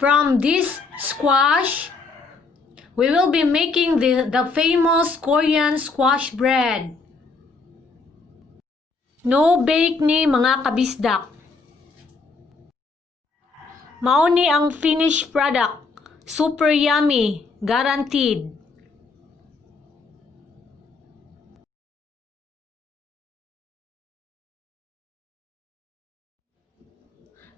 From this squash, we will be making the famous Korean squash bread. No bake ni mga kabisdak. Mao ni ang finished product. Super yummy, guaranteed.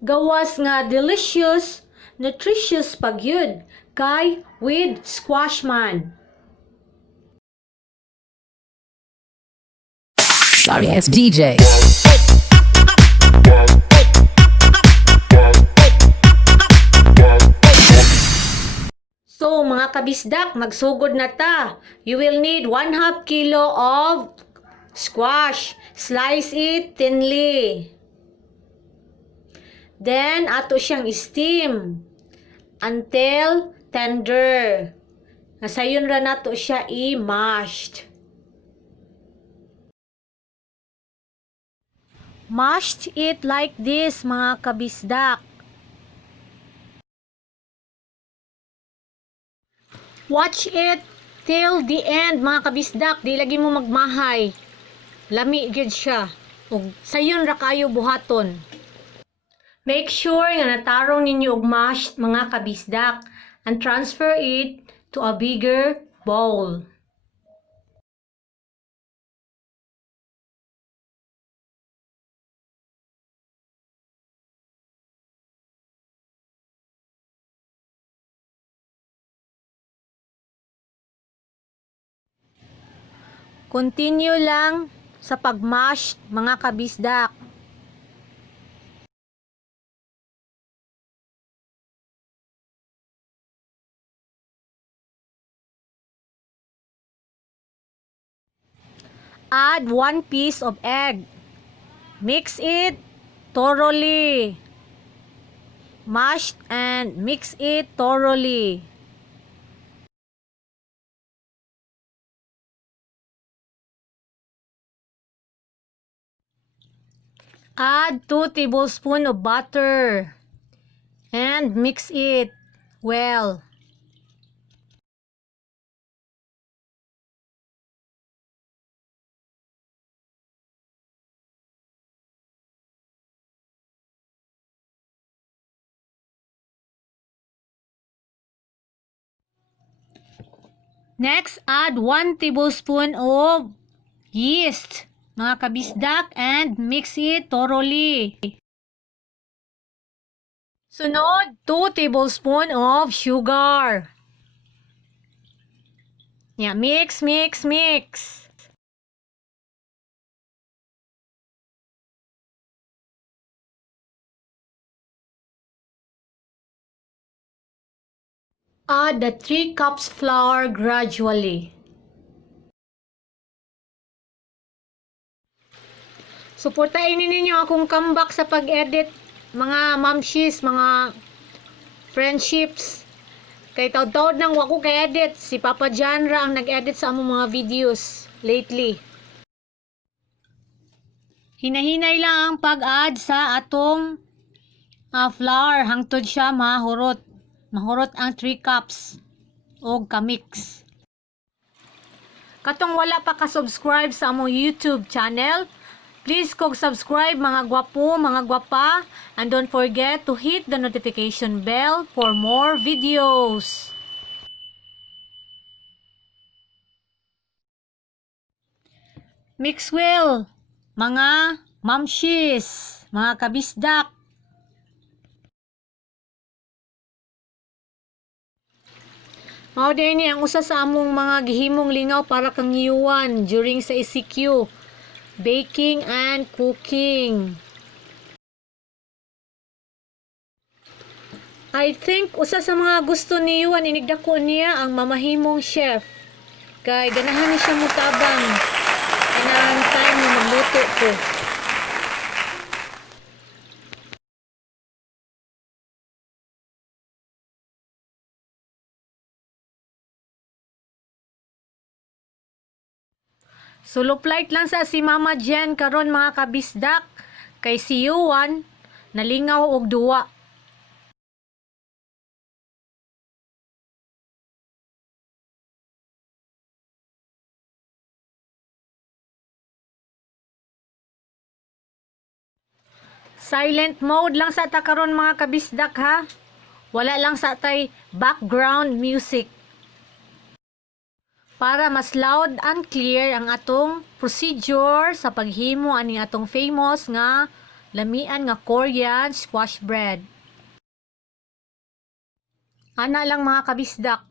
Gawas nga delicious, nutritious pagyud kay with squash man. Sorry, it's DJ. So mga kabisdak, magsugod na ta. You will need 1/2 kilo of squash. Slice it thinly. Then ato siyang steam until tender. Nasayon ra nato siya i-mashed. Mashed it like this mga kabisdak. Watch it till the end mga kabisdak. Di lagi mo magmahay. Lami gid siya. Ug sayon ra kayo buhaton. Make sure nga natarong ninyo og mashed mga kabisdak and transfer it to a bigger bowl. Continue lang sa pagmash mga kabisdak. Add 1 piece of egg. Mix it thoroughly. Mash and mix it thoroughly. Add 2 tablespoons of butter and mix it well. Next, add 1 tablespoon of yeast, mga kabisdak, and mix it thoroughly. Sunod, 2 tablespoon of sugar. Yeah, mix, mix, mix. Add the 3 cups flour gradually. Suportahin ninyo akong comeback sa pag-edit, mga mamshis, mga friendships. Kay taod-taod nang wako kay edit, si Papa Janra ang nag-edit sa among mga videos lately. Hinahinay lang ang pag-add sa atong flour hangtod siya mahurot. Mahurot ang 3 cups o kamix. Katong wala pa ka-subscribe sa among YouTube channel, please kog subscribe mga gwapo, mga gwapa, and don't forget to hit the notification bell for more videos. Mix well, mga mamshis, mga kabisdak. Mao din ni ang usa sa among mga gihimong lingaw para kang yuwan during sa ECQ, baking and cooking. I think usa sa mga gusto ni Yuan inigdako niya ang mamahimong chef. Kay ganahan ni siya mutabang. Kanang time na magluto ko. Suluplight lang sa si Mama Jen karon mga kabisdak kay si Yuan nalingaw og duwa. Silent mode lang sa ta karon mga kabisdak ha. Wala lang sa tay background music. Para mas loud and clear ang atong procedure sa paghimo ani atong famous nga lamian nga Korean squash bread. Ana lang mga kabisdak,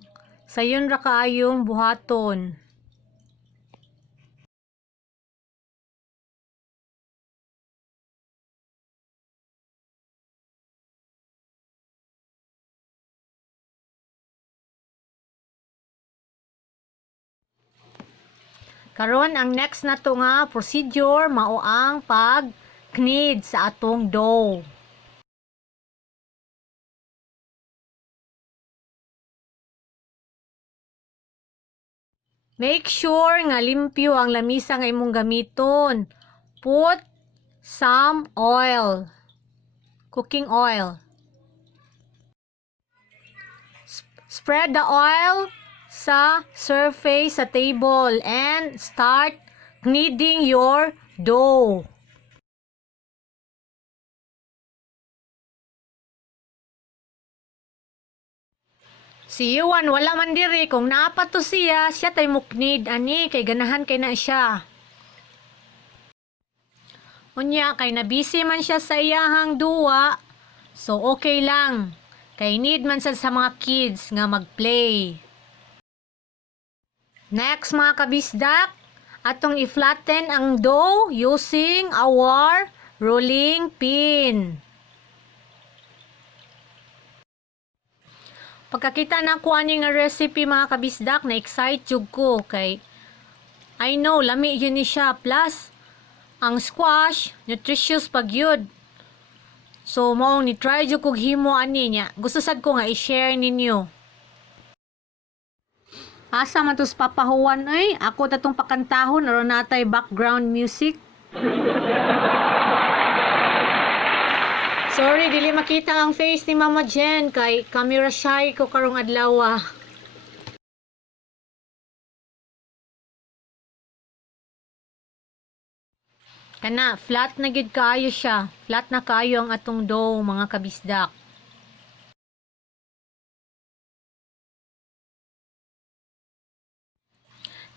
sayon ra kaayong buhaton. Karon ang next na to nga procedure mao ang pag-knead sa atong dough. Make sure nga limpyo ang lamisa nga imong gamiton. Put some oil. Cooking oil. Spread the oil sa surface sa table and start kneading your dough. Si Yuan wala man diri kung naapa to siya tay muknid ani kay ganahan kay na siya. Unya kay nabisi man siya sa iyahang duwa, so okay lang. Kay need man sad sa mga kids nga mag-play. Next mga kabisdak, atong i-flatten ang dough using our rolling pin. Pagkakita na ko ani nga recipe mga kabisdak, na-excite jud ko kay I know lami yun ni siya plus ang squash nutritious pag yun. So mao ni try jud kog himo ani nya. Gusto sad ko nga i-share ninyo. Asa man tos papahuwan ay ako tatong pakantahon aron natay background music. Sorry, dili makita ang face ni Mama Jen kay camera shy ko karong adlaw. Kana, flat na gid kaayo siya. Flat na kaayo ang atong dough, mga kabisdak.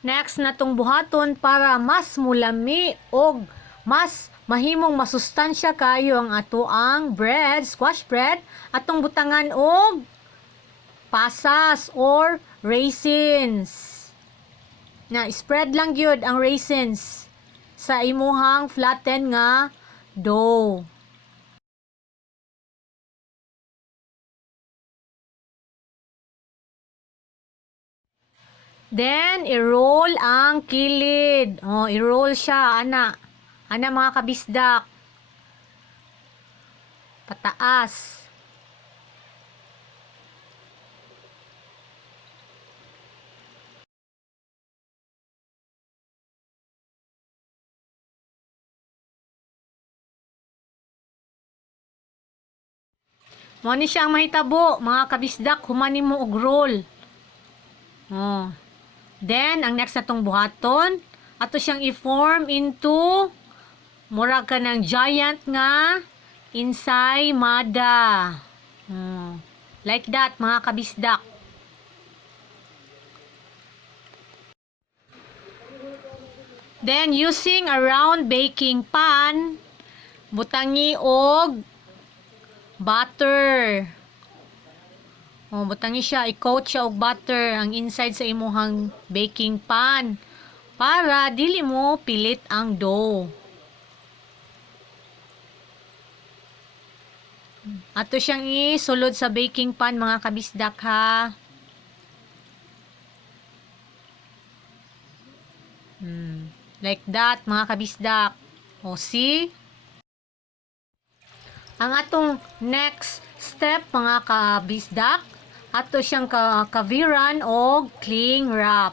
Next na tong buhaton para mas mulami og mas mahimong masustansya kayo ang atoang bread, squash bread, atong butangan og pasas or raisins. Na spread lang gyud ang raisins sa imuhang flatten nga dough. Then, i-roll ang kilid. Oh, i-roll siya, ana. Ana mga kabisdak. Pataas. Mo ni siya ang mahitabo, mga kabisdak, humani mo og roll. Oh. Then, ang next natong buhaton, ato siyang i-form into murag ka ng giant nga ensaymada. Like that, mga kabisdak. Then, using a round baking pan, butangi og butter. Butangi siya, i-coat siya og butter ang inside sa imuhang baking pan para dili mo pilit ang dough. Ato siyang isulod sa baking pan, mga kabisdak, ha. Like that, mga kabisdak. O, see? Ang atong next step, mga kabisdak, ato siyang kaviran o cling wrap.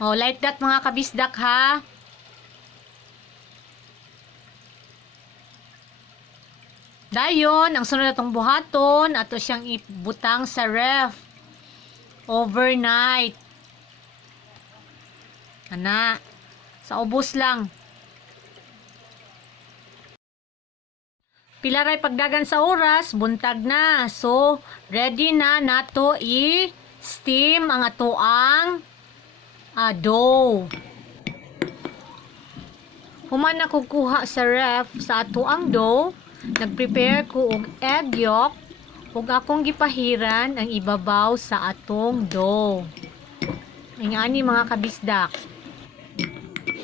Oh, like that, mga kabisdak, ha. Dayon, ang sunod natong buhaton, ato siyang ibutang sa ref. Overnight. Ana, sa ubos lang. Pila ray pagdagan sa oras, buntag na. So, ready na nato i-steam ang atoang dough. Human na kukuha sa ref sa atoang dough, nag-prepare ko og egg yolk ug akong gipahiran ang ibabaw sa atong dough. Ingani mga kabisdak.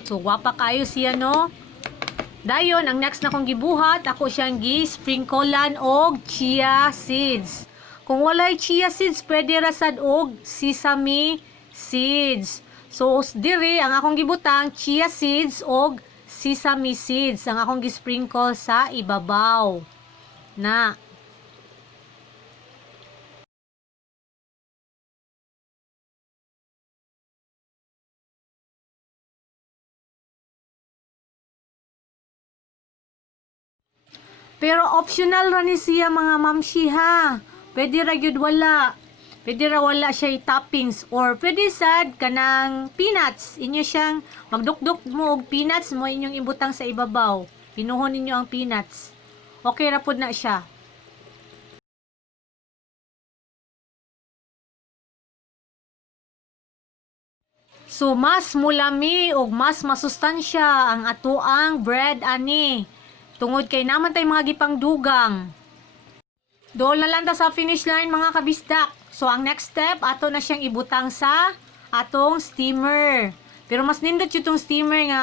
So, wapa kayo siya, no? Dayon, ang next na kong gibuhat, ako siyang gi-sprinklean og chia seeds. Kung walay chia seeds, pwede rasad og sesame seeds. So, diri, ang akong gibutang, chia seeds og sesame seeds. Ang akong gi-sprinkle sa ibabaw. Na. Pero optional ra ni siya mga mamshi ha. Pwede ra gyud wala. Pwede ra wala siya toppings or pwede sad kanang peanuts. Inyo siyang magdukduk mo og peanuts mo inyong ibutang sa ibabaw. Pinuhon ninyo ang peanuts. Okay ra pud na siya. So mas mulami og mas masustansya ang atoang bread ani. Tungod kay naman tay mga gipang dugang. Doon na lang ta sa finish line mga kabisdak. So ang next step, ato na siyang ibutang sa atong steamer. Pero mas nindot yung tong steamer nga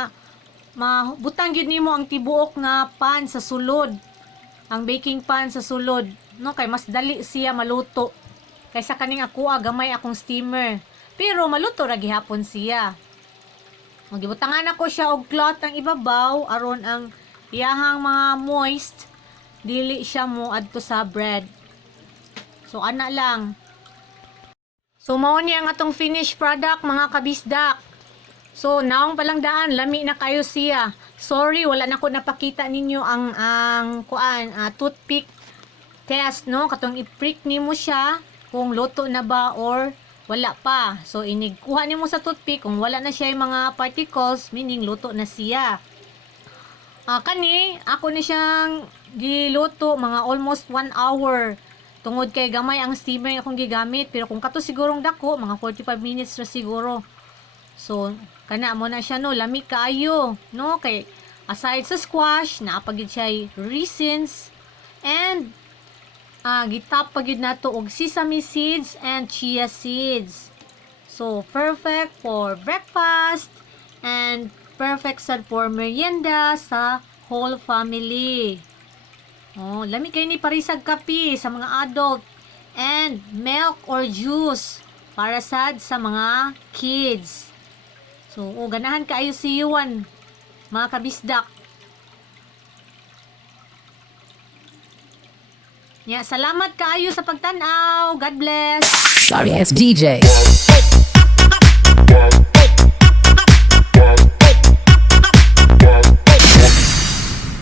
mabutang gyud nimo ang tibuok nga pan sa sulod. Ang baking pan sa sulod, no, kay mas dali siya maluto kaysa kaning ako gamay akong steamer. Pero maluto ra gihapon siya. Magibutangan ako siya og cloth ang ibabaw aron ang iyahang mga moist dili siya mo adto sa bread. So ana lang. So mao ni ang atong finished product mga kabisdak. So naong palang daan lami na kayo siya. Sorry wala na ko napakita ninyo ang toothpick test, no, katong i-prick nimo siya kung luto na ba or wala pa. So inig kuha nimo sa toothpick kung wala na siya yung mga particles, meaning luto na siya. Kani, ako ni siyang giluto mga almost 1 hour. Tungod kay gamay ang steamer akong gigamit. Pero kung kato sigurong dako, mga 45 minutes na siguro. So, kana mo na siya, no, lamig kaayo, no, kay aside sa squash, naapagid siya raisins, and gitap pagid nato og sesame seeds and chia seeds. So, perfect for breakfast and perfect sad for merienda sa whole family. Oh, lami kayo ni parisag kape sa mga adult and milk or juice para sad sa mga kids. So, ganahan kaayo si Yuan, mga kabisdak. Salamat kaayo sa pagtanaw. God bless. Sorry ass DJ.